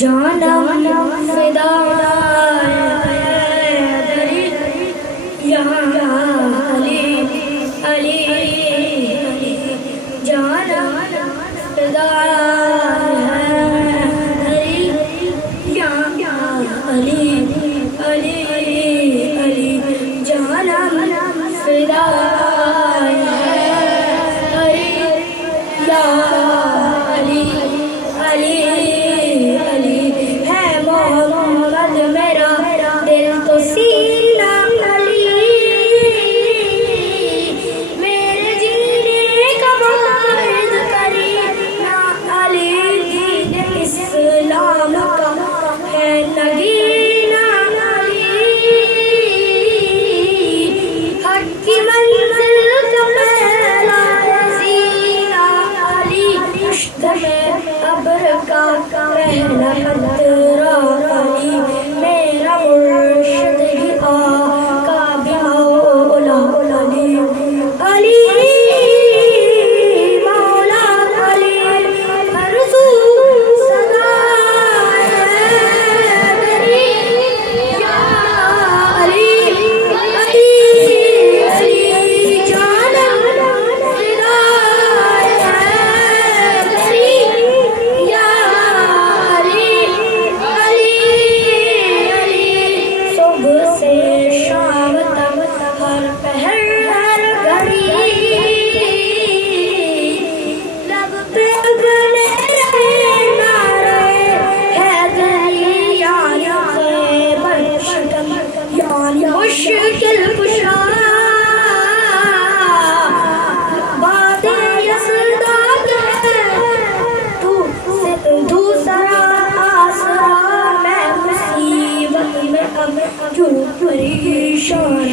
जानम फिदा या अली अली जानम फिदा या अली अली अली जानम फिदा पहला खतरा अली मेरा मुर्शिद ही आका भी मौला अली अली मौला अली रसूल सदा मेरी या अली अली अली जानम फिदा मुश्किल कुशा बातें यसदा तू से दूसरा आसरा मैं मुसीबत में अब क्यों परेशान